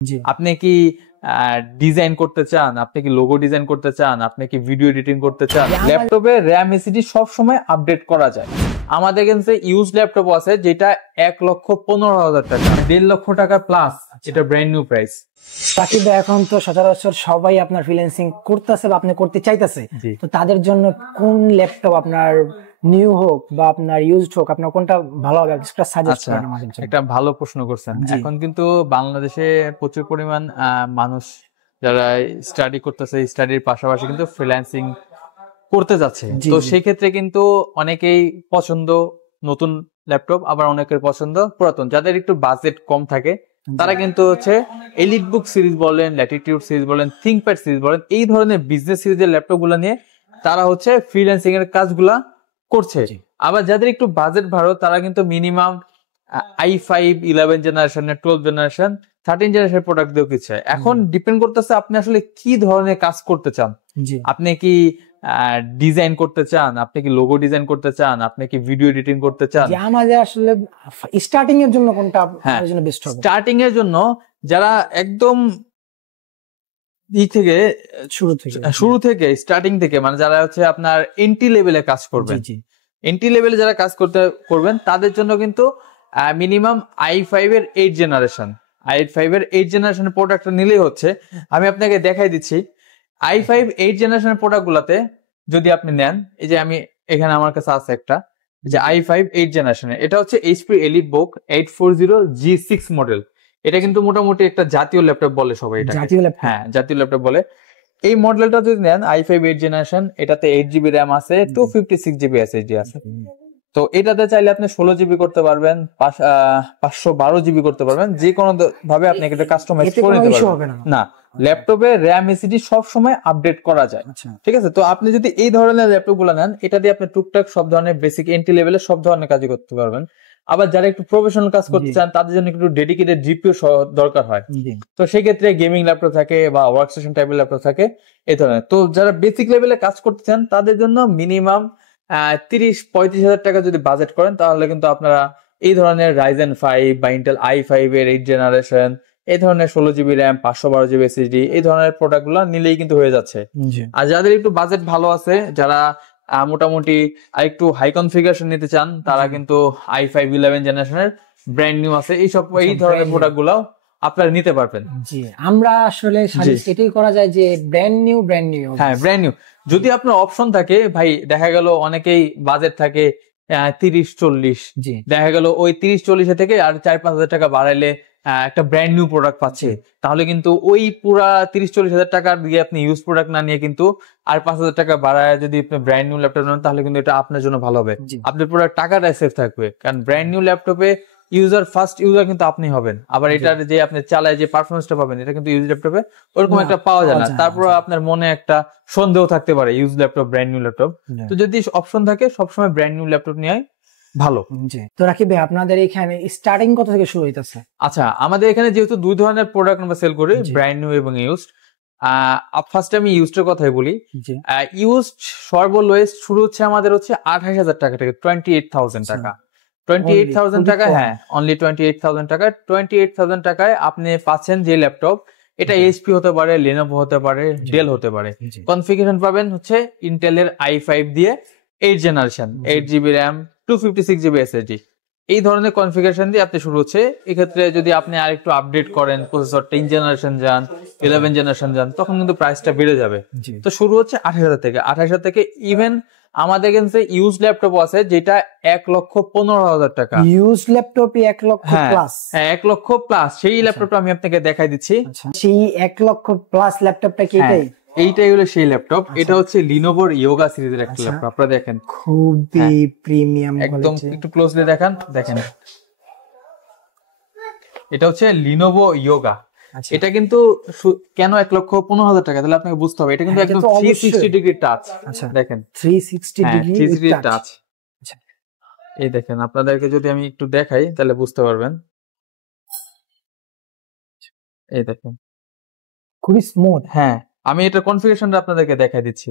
জি। আপনি কি ডিজাইন করতে চান, আপনি কি লোগো ডিজাইন করতে চান, আপনি কি ভিডিও এডিটিং করতে চান, ল্যাপটপে র্যাম এসিডি সব সময় আপডেট করা যায়। আমাদের কাছে ইউজ ল্যাপটপ আছে যেটা 1,15,000 টাকা, 1.5 লক্ষ টাকা প্লাস, এটা ব্র্যান্ড নিউ প্রাইস। সাকিব ভাই, এখন তো সচরাচর সবাই আপনার ফ্রিল্যান্সিং করতেছে বা আপনি করতে চাইতেছে, তো তাদের জন্য কোন ল্যাপটপ আপনার নিউ হোক বা আপনার ইউজড হোক, আপনার কোনটা ভালো হবে একটা সাজেস্ট করেন আমাদের জন্য। একটা ভালো প্রশ্ন করছেন। এখন কিন্তু বাংলাদেশে প্রচুর পরিমাণ মানুষ যারা স্টাডি করতেছে, স্টাডির পাশাপাশি কিন্তু ফ্রিল্যান্সিং করতে যাচ্ছে। তো সেই ক্ষেত্রে কিন্তু অনেকেই পছন্দ নতুন ল্যাপটপ, আবার অনেকের পছন্দ পুরাতন। যাদের একটু বাজেট কম থাকে তারা কিন্তু হচ্ছে এলিট বুক সিরিজ বলেন, ল্যাটিটিউড সিরিজ বলেন, থিংকপ্যাড সিরিজ বলেন, এই ধরনের বিজনেস সিরিজের ল্যাপটপ গুলা নিয়ে তারা হচ্ছে ফ্রিল্যান্সিং এর কাজগুলা করছে। আবার যাদের একটু বাজেট ভালো তারা কিন্তু minimum i5 11 generation, 12 generation, 13 generation product দিয়েও কিনছে। এখন ডিপেন্ড করতেছে আপনি আসলে কি ধরনের কাজ করতে চান। আপনি কি ডিজাইন করতে চান, আপনি কি লোগো ডিজাইন করতে চান, আপনি কি ভিডিও এডিটিং করতে চান। আমাদের আসলে স্টার্টিং এর জন্য কোনটা আমাদের জন্য বেস্ট হবে? স্টার্টিং এর জন্য যারা একদম থেকে শুরু থেকে স্টার্টিং থেকে, মানে যারা হচ্ছে আপনার এন্ট্রি লেভেলে কাজ করবেন, এন্ট্রি লেভেলে যারা কাজ করবেন তাদের জন্য কিন্তু মিনিমাম i5 এর 8 জেনারেশন, i5 এর 8 জেনারেশনের প্রোডাক্টটা নিলেই হচ্ছে। আমি আপনাকে দেখাই দিচ্ছি i5 8 জেনারেশনের প্রোডাক্ট গুলাতে যদি আপনি নেন, এই যে আমি এখানে আমার কাছে আছে একটা, যে i5 8 জেনারেশনের, এটা হচ্ছে HP EliteBook 840G6 মডেল। এটা কিন্তু মোটামুটি একটা জাতীয় ল্যাপটপ বলে সবাই, এটা হ্যাঁ জাতীয় ল্যাপটপ বলে। এই মডেলটা যদি নেন i5 8 জেনারেশন, এটাতে 8GB র্যাম আছে, 256GB SSD আছে। তো এটাতে চাইলে আপনি 16GB করতে পারবেন, 512GB করতে পারবেন, যে কোনো ভাবে আপনি এটা কাস্টমাইজ করে নিতে পারবেন। না, ল্যাপটপে র্যাম এসিডি সব সময় আপডেট করা যায়, ঠিক আছে। তো আপনি যদি এই ধরনের ল্যাপটপ গুলো নেন, এটা দিয়ে আপনি টুকটাক সব ধরনের বেসিক এন্ট্রি লেভেলে সব ধরনের কাজই করতে পারবেন। আবার যারা একটু প্রফেশনাল কাজ করতে চান তাদের জন্য একটু ডেডিকেটেড জিপিইউ দরকার হয়। তো সেই ক্ষেত্রে গেমিং ল্যাপটপ থাকে বা ওয়ার্কস্টেশন টাইপের ল্যাপটপ থাকে এই ধরনের। তো যারা বেসিক লেভেলে কাজ করতে চান তাদের জন্য মিনিমাম 30-35 হাজার টাকা যদি বাজেট করেন, তাহলে কিন্তু আপনারা এই ধরনের Ryzen 5 বা ইন্টেল i5 এর 8 জেনারেশন, এই ধরনের 16GB র্যাম, 512GB SSD, এই ধরনের প্রোডাক্ট গুলো নিলেই কিন্তু হয়ে যাচ্ছে। আর যাদের একটু বাজেট ভালো আছে, যারা মোটামুটি একটু হাই কনফিগারেশন নিতে চান, তারা কিন্তু i5 11 জেনারেশনের ব্র্যান্ড নিউ আছে, এই ধরনের প্রোডাক্ট গুলো আপনারা নিতে পারবেন। জি, আমরা আসলে এটাই করা যায় যে ব্র্যান্ড নিউ হ্যাঁ ব্র্যান্ড নিউ। যদি আপনার অপশন থাকে ভাই, দেখা গেল অনেকেই বাজেট থাকে 30-40, দেখা গেল ওই 30-40 থেকে আর 4-5 হাজার টাকা বাড়াইলে একটা ব্র্যান্ড নিউ প্রোডাক্ট পাচ্ছে, তাহলে কিন্তু ওই পুরা 30-40 হাজার টাকা দিয়ে আপনি ইউজ প্রোডাক্ট না নিয়ে কিন্তু আর 5 হাজার টাকা বাড়ায় যদি আপনি ব্র্যান্ড নিউ ল্যাপটপ নেন, তাহলে কিন্তু এটা আপনার জন্য ভালো হবে। আপনার পুরো টাকাটা সেভ থাকবে, কারণ ব্র্যান্ড নিউ ল্যাপটপে ফার্স্ট ইউজার কিন্তু আপনি হবেন। আবার এটার যে আপনি চালায় যে পারফরমেন্সটা পাবেন, এটা কিন্তু ইউজ ল্যাপটপে ওরকম একটা পাওয়া যায় না। তারপর আপনার মনে একটা সন্দেহ থাকতে পারে use laptop brand new laptop. তো যদি অপশন থাকে সবসময় ব্র্যান্ড নিউ ল্যাপটপ নিয়ে ভালো। তো রাকিব ভাই, আপনাদের এখানে স্টার্টিং কত থেকে শুরু হইতাছে? আচ্ছা, আমাদের এখানে যেহেতু দুই ধরনের প্রোডাক্ট আমরা সেল করি, ব্র্যান্ড নিউ এবং ইউজড। ফার্স্ট আমি ইউজড এর কথাই বলি। ইউজড সর্বলোয়েস্ট শুরু হচ্ছে আমাদের হচ্ছে 28,000 টাকা থেকে, 28,000 টাকা, 28,000 টাকা। হ্যাঁ, অনলি 28,000 টাকা। 28,000 টাকায় আপনি পাচ্ছেন যে ল্যাপটপ, এটা এইচপি হতে পারে, লেনোভো হতে পারে, ডেল হতে পারে। কনফিগারেশন পাবেন হচ্ছে ইন্টেলের i5 দিয়ে 8 generation, 8GB RAM, 256GB SSD, এই ধরনের কনফিগারেশন দিয়ে আপনি শুরু হচ্ছে। এক্ষেত্রে যদি আপনি আর একটু আপডেট করেন, প্রসেসর 10 জেনারেশন যান, 11 জেনারেশন যান, তখন কিন্তু প্রাইসটা বেড়ে যাবে। তো শুরু হচ্ছে 28,000 থেকে। 28,000 থেকে ইভেন আমাদের কাছে ইউজ ল্যাপটপ আছে যেটা 1,15,000 টাকা। ইউজ ল্যাপটপ 1 লক্ষ প্লাস? হ্যাঁ, 1 লক্ষ প্লাস। সেই ল্যাপটপটা আমি আপনাকে দেখাই দিচ্ছি। সেই 1 লক্ষ প্লাস ল্যাপটপটা কি এটাই? এইটাই হলো সেই ল্যাপটপ। এটা হচ্ছে লিনোভোর ইয়োগা সিরিজের একটা ল্যাপটপ। আপনারা দেখেন খুবই প্রিমিয়াম, একদম একটু ক্লোজলি দেখেন। এটা হচ্ছে লিনোভো ইয়োগা। এটা কিন্তু কেন 1,15,000 টাকা, তাহলে আপনাকে বুঝতে হবে এটা কিন্তু একদম 360 ডিগ্রি টাচ। দেখেন 360 ডিগ্রি টাচ। এই দেখেন, আপনাদেরকে যদি আমি একটু দেখাই তাহলে বুঝতে পারবেন। এই দেখেন খুবই স্মুথ। হ্যাঁ, আমি এটা কনফিগারেশনটা আপনাদেরকে দেখাই দিচ্ছি।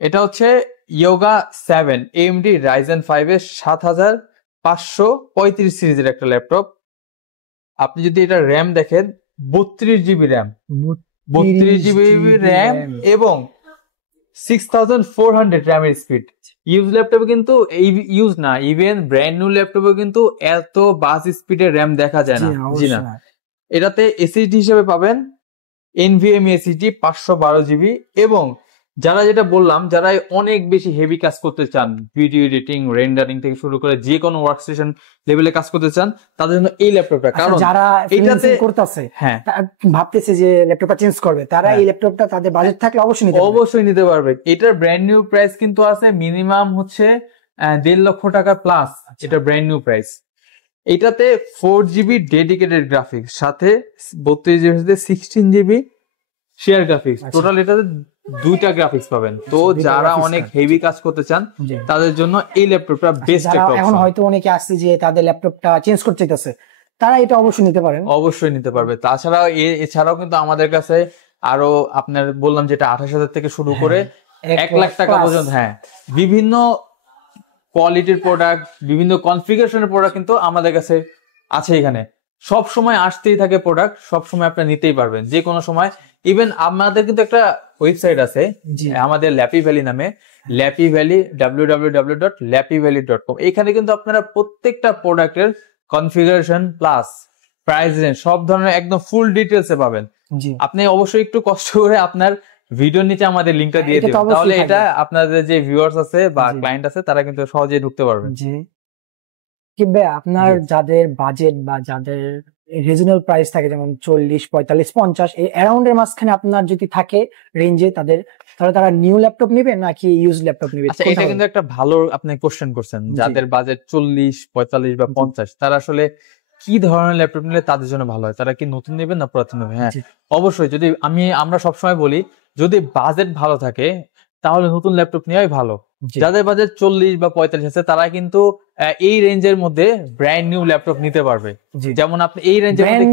এটা হচ্ছে ইয়োগা 7 AMD Ryzen 5 এর 7535 সিরিজের একটা ল্যাপটপ। আপনি যদি এটা র্যাম দেখেন 32 GB র্যাম, 32 GB র্যাম এবং 6400 র্যামের স্পিড। ইউজ ল্যাপটপে কিন্তু এই ইউজ না, ইভেন ব্র্যান্ড নিউ ল্যাপটপে কিন্তু এত বাস স্পিডের র্যাম দেখা যায় না। জি না, এটাতে এসএসডি হিসেবে পাবেন এনভিএমই এসএসডি 512 GB। এবং যারা যেটা বললাম, যারা অনেক বেশি হেভি কাজ করতে চান, ভিডিও এডিটিং, রেন্ডারিং থেকে শুরু করে যে কোনো ওয়ার্কস্টেশন লেভেলে কাজ করতে চান, তাদের জন্য এই ল্যাপটপটা। কারণ যারা এটাতে করতেছে, হ্যাঁ, ভাবতেছে যে ল্যাপটপটা চেঞ্জ করবে, তারা এই ল্যাপটপটা তাদের বাজেট থাকলে অবশ্যই নিতে পারবে। এটার ব্র্যান্ড নিউ প্রাইস কিন্তু আছে মিনিমাম হচ্ছে 1.5 লক্ষ টাকা প্লাস। এটা ব্র্যান্ড নিউ প্রাইস। এটাতে 4GB ডেডিকেটেড গ্রাফিক্স, সাথে 32GB 16GB share graphics, total এটাতে 2টা গ্রাফিক্স পাবেন। তো যারা অনেক হেভি কাজ করতে চান তাদের জন্য এই ল্যাপটপটা বেস্ট একটা অপশন। এখন হয়তো অনেকে আসছে যে তাদের ল্যাপটপটা চেঞ্জ করতে চাইতেছে, তারা এটা অবশ্যই নিতে পারেন, অবশ্যই নিতে পারবে। তাছাড়াও এছাড়াও কিন্তু আমাদের কাছে আরো আপনার বললাম যেটা 28,000 থেকে শুরু করে 1 লাখ টাকা পর্যন্ত, হ্যাঁ, বিভিন্ন কোয়ালিটির প্রোডাক্ট, বিভিন্ন কনফিগারেশনের প্রোডাক্ট কিন্তু আমাদের কাছে আছে। এখানে সব সময় আসতেই থাকে প্রোডাক্ট, সব সময় আপনি নিতেই পারবেন যে কোনো সময়। ইভেন আমাদের কিন্তু একটা ওয়েবসাইট আছে আমাদের ল্যাপি ভ্যালি নামে, ল্যাপি ভ্যালি www.lappyvalley.com। এখানে কিন্তু আপনারা প্রত্যেকটা প্রোডাক্টের কনফিগারেশন প্লাস প্রাইস রেঞ্জ সব ধরনের একদম ফুল ডিটেলসে পাবেন। আপনি অবশ্যই একটু কষ্ট করে আপনার ভিডিওর নিচে আমাদের লিংকটা দিয়ে দিবেন, তাহলে এটা আপনাদের যে ভিউয়ার্স আছে বা ক্লায়েন্ট আছে তারা কিন্তু সহজেই ঢুকতে পারবে। কিংবা আপনার যাদের বাজেট বা যাদের রিজনেবল প্রাইস থাকে, যেমন 40, 45, 50 এই অ্যারাউন্ড এর মাঝখানে আপনার যদি থাকে রেঞ্জে তাদের, তাহলে তারা নিউ ল্যাপটপ নেবে নাকি ইউজ ল্যাপটপ নেবে? আচ্ছা, এটা কিন্তু একটা ভালো আপনি কোশ্চেন করছেন। যাদের বাজেট 40, 45 বা 50, তারা আসলে কি ধরনের ল্যাপটপ নিলে তাদের জন্য ভালো হয়? তারা কি নতুন নেবেন না পুরাতন নেবে? হ্যাঁ, অবশ্যই। যদি আমরা সবসময় বলি, যদি বাজেট ভালো থাকে তাহলে নতুন ল্যাপটপ নেওয়াই ভালো। যাদের বাজেট 40 বা 45 আছে তারা কিন্তু এই রেঞ্জের মধ্যে ব্র্যান্ড নিউ ল্যাপটপ নিতে পারবে। যেমন আপনি এই রেঞ্জের মধ্যে,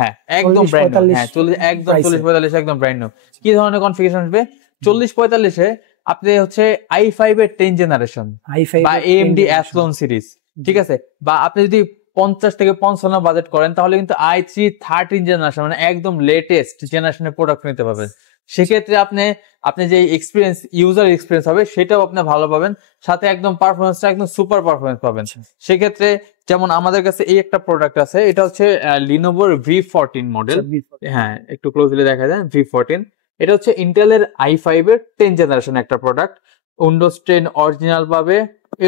হ্যাঁ, একদম ব্র্যান্ড নিউ, হ্যাঁ, 40-45 একদম ব্র্যান্ড নিউ। কি ধরনের কনফিগারেশন আসবে? 40-45 এ আপনি হচ্ছে i5 এর 10 জেনারেশন বা AMD Athlon সিরিজ, ঠিক আছে? বা আপনি যদি 50 থেকে 55 বাজেট করেন তাহলে কিন্তু i3 13 জেনারেশন, মানে একদম লেটেস্ট জেনারেশনের প্রোডাক্ট নিতে পারবেন। সেক্ষেত্রে আপনি যে এক্সপিরিয়েন্স, ইউজার এক্সপিরিয়েন্স হবে সেটাও আপনি ভালো পাবেন, সাথে একদম পারফরমেন্সটা একদম সুপার পারফরমেন্স পাবেন। সেক্ষেত্রে যেমন আমাদের কাছে এই একটা প্রোডাক্ট আছে, এটা হচ্ছে Lenovo V14 মডেল। হ্যাঁ, একটু ক্লোজলি দেখা যায় V14। এটা হচ্ছে ইন্টেলের i5 এর 10 জেনারেশন একটা প্রোডাক্ট। উইন্ডোজ 10 অরিজিনাল পাবে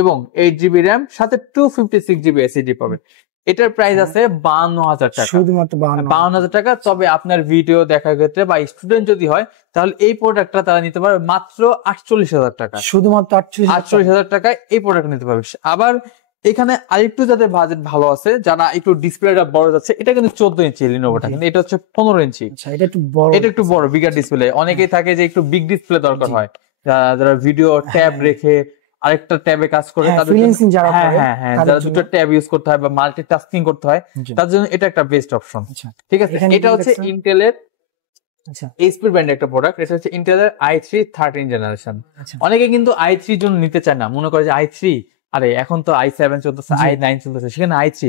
এবং 8GB র্যাম, সাথে 256GB এসএসডি পাবে। এটার প্রাইস আছে 52,000 টাকা, শুধুমাত্র 52,000 টাকা। তবে আপনার ভিডিও দেখার ক্ষেত্রে বা স্টুডেন্ট যদি হয় তাহলে এই প্রোডাক্টটা তারা নিতে পারবে মাত্র 48,000 টাকা। শুধুমাত্র 48,000 টাকায় এই প্রোডাক্ট নিতে পারবে। আবার এখানে আরেকটু যাদের বাজেট ভালো আছে, যারা একটু ডিসপ্লেটা বড় যাচ্ছে, এটা কিন্তু 14 ইঞ্চি লিনোভোটা, কিন্তু এটা হচ্ছে 15 ইঞ্চি। এটা একটু বড়, বিগার ডিসপ্লে। অনেকেই থাকে যে একটু বিগ ডিসপ্লে দরকার হয়, যারা ভিডিও ট্যাব রেখে আরেকটা ট্যাবে কাজ করে, তাদের যারা দুটো ট্যাব ইউজ করতে হয় বা মাল্টিটাস্কিং করতে হয়, তার জন্য এটা একটা বেস্ট অপশন। ঠিক আছে, এটা হচ্ছে ইন্টেলের এইচপি ব্র্যান্ডের একটা প্রোডাক্ট। এটা হচ্ছে ইন্টেলের i3 13 জেনারেশন। অনেকে কিন্তু i3 জন্য নিতে চায় না, মনে করে যে i3, আরে এখন তো i7 চলতেছে, i9 চলতেছে, সেখানে i3।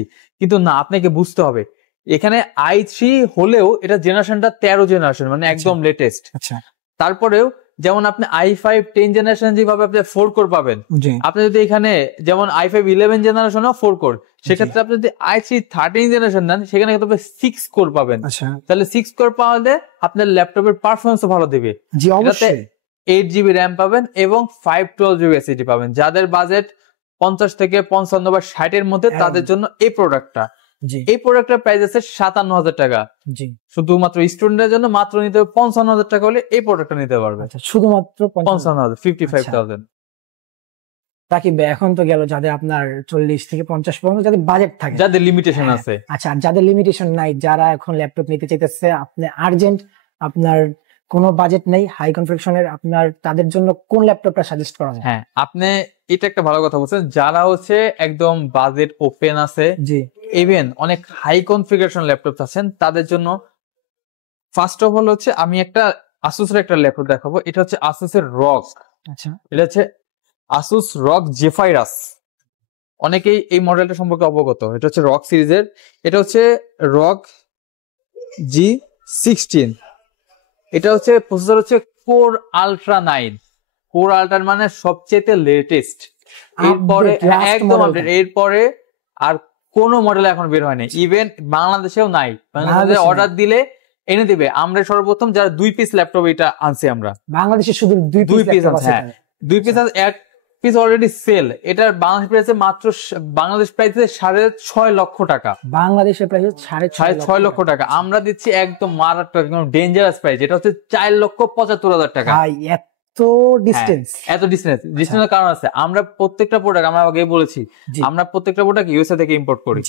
কিন্তু না, আপনাকে বুঝতে হবে এখানে i3 হলেও এটা জেনারেশনটা 13 জেনারেশন, মানে একদম লেটেস্ট। তারপরেও যেমন আপনি i5 10 জেনারেশন যেভাবে আপনি 4 কোর পাবেন, আপনি যদি এখানে যেমন i5 11 জেনারেশনও 4 কোর, সেক্ষেত্রে আপনি যদি i3 13 জেনারেশন নেন সেখানে কিন্তু আপনি 6 কোর পাবেন। তাহলে 6 কোর পাওয়ালে আপনার ল্যাপটপের পারফরমেন্সও ভালো দেবে। 8GB র্যাম পাবেন এবং 512GB এসএসডি পাবেন। যাদের বাজেট 50 থেকে 55 বা 60 এর মধ্যে, তাদের জন্য এই প্রোডাক্টটা। এই প্রোডাক্টের প্রাইস আছে 57,000 টাকা। শুধুমাত্র স্টুডেন্টের জন্য মাত্র নিতে হবে 55,000 টাকা হলে এই প্রোডাক্টটা নিতে পারবে। শুধুমাত্র 55,000, 55,000। তাকিব ভাই, এখন তো গেল যাদের আপনার 40 থেকে 50 পর্যন্ত যাদের বাজেট থাকে, যাদের লিমিটেশন আছে। আচ্ছা, যাদের লিমিটেশন নাই, যারা এখন ল্যাপটপ নিতে চাইতেছে, আপনি আর্জেন্ট, আপনার কোনো বাজেট নেই, হাই কনফিগারেশনের, আপনার তাদের জন্য কোন ল্যাপটপটা সাজেস্ট করা যায়? হ্যাঁ, আপনি এটা একটা ভালো কথা বলছেন। যারা হচ্ছে একদম বাজেট ওপেন আছে, ইভেন অনেক হাই কনফিগারেশন ল্যাপটপ আছেন, তাদের জন্য ফার্স্ট অফ অল হচ্ছে আমি একটা আসুসের একটা ল্যাপটপ দেখাবো। এটা হচ্ছে আসুসের রগ। আচ্ছা, এটা হচ্ছে আসুস রগ জেফাইরাস। অনেকেই এই মডেলটা সম্পর্কে অবগত। এটা হচ্ছে রক সিরিজের, এটা হচ্ছে রক G16। এটা হচ্ছে প্রসেসর হচ্ছে কোর আলট্রা 9। কোর আলট্রা মানে সবচেয়ে লেটেস্ট। এরপরে একদম আপডেট, এরপরে আর কোন মডেল এখন বের হয়নি, ইভেন বাংলাদেশেও নাই। বাংলাদেশে অর্ডার দিলে এনে দিবে। আমরা সর্বপ্রথম যারা 2 পিস ল্যাপটপ এটা আনছি আমরা, বাংলাদেশে শুধু 2 পিস আছে। হ্যাঁ 2 পিস আছে, এক পিস অলরেডি সেল। এটার বাংলাদেশ প্রাইসে মাত্র, বাংলাদেশ প্রাইসে 6.5 লক্ষ টাকা। বাংলাদেশের প্রাইস 6.5 লক্ষ টাকা। আমরা দিচ্ছি একদম মারাত্মক, একদম ডেঞ্জারাস প্রাইস। এটা হচ্ছে 4,75,000 টাকা। ভাই এত ডিসটেন্স, এত ডিসটেন্সের কারণ আছে। আমরা প্রত্যেকটা প্রোডাক্ট, আমরা আগে বলেছি, আমরা প্রত্যেকটা প্রোডাক্ট ইউএসএ থেকে ইম্পোর্ট করি।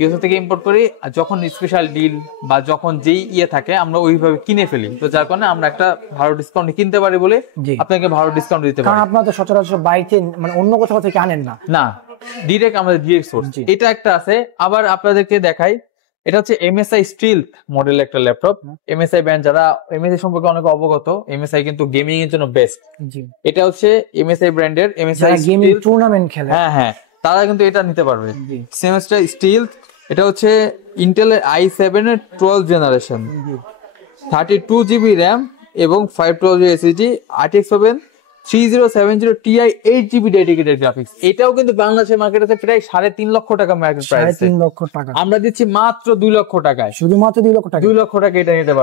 ইউএসএ থেকে ইম্পোর্ট করি, যখন স্পেশাল ডিল বা যখন যেই থাকে আমরা ওইভাবে কিনে ফেলি। তো যার কারণে আমরা একটা ভালো ডিসকাউন্ট কিনতে পারি বলে আপনাকে ভালো ডিসকাউন্ট দিতে পারি। কারণ আপনারা তো সচরাচর বাইরে মানে অন্য কোথাও থেকে আনেন না, না ডিরেক্ট আমাদের ডিরেক্ট সোর্স। এটা একটা আছে। আবার আপনাদেরকে দেখাই, এটা হচ্ছে এমএসআই স্টিলথ মডেল একটা ল্যাপটপ। এমএসআই ব্র্যান্ড, যারা এমএসআই সম্পর্কে অনেক অবগত, এমএসআই কিন্তু গেমিং এর জন্য বেস্ট। এটা হচ্ছে এমএসআই ব্র্যান্ডের এমএসআই গেমিং টুর্নামেন্ট খেলে, হ্যাঁ তারা কিন্তু এটা নিতে পারবে। সেমেস্টার স্টিলথ, এটা হচ্ছে ইন্টেলের i7 এর 12th জেনারেশন, 32GB র্যাম এবং 512GB SSD, RTX পাবেন 3070 Ti 8GB ডেডিকেটেড গ্রাফিক্স। এটাও কিন্তু বাংলাদেশের মার্কেটে প্রায় 3.5 লক্ষ টাকা মার্কেট প্রাইস। 3.5 লক্ষ টাকা আমরা দিচ্ছি মাত্র 2 লক্ষ টাকায়। শুধুমাত্র 2 লক্ষ টাকা। 2 লক্ষ টাকা এটা নিতে পারবে।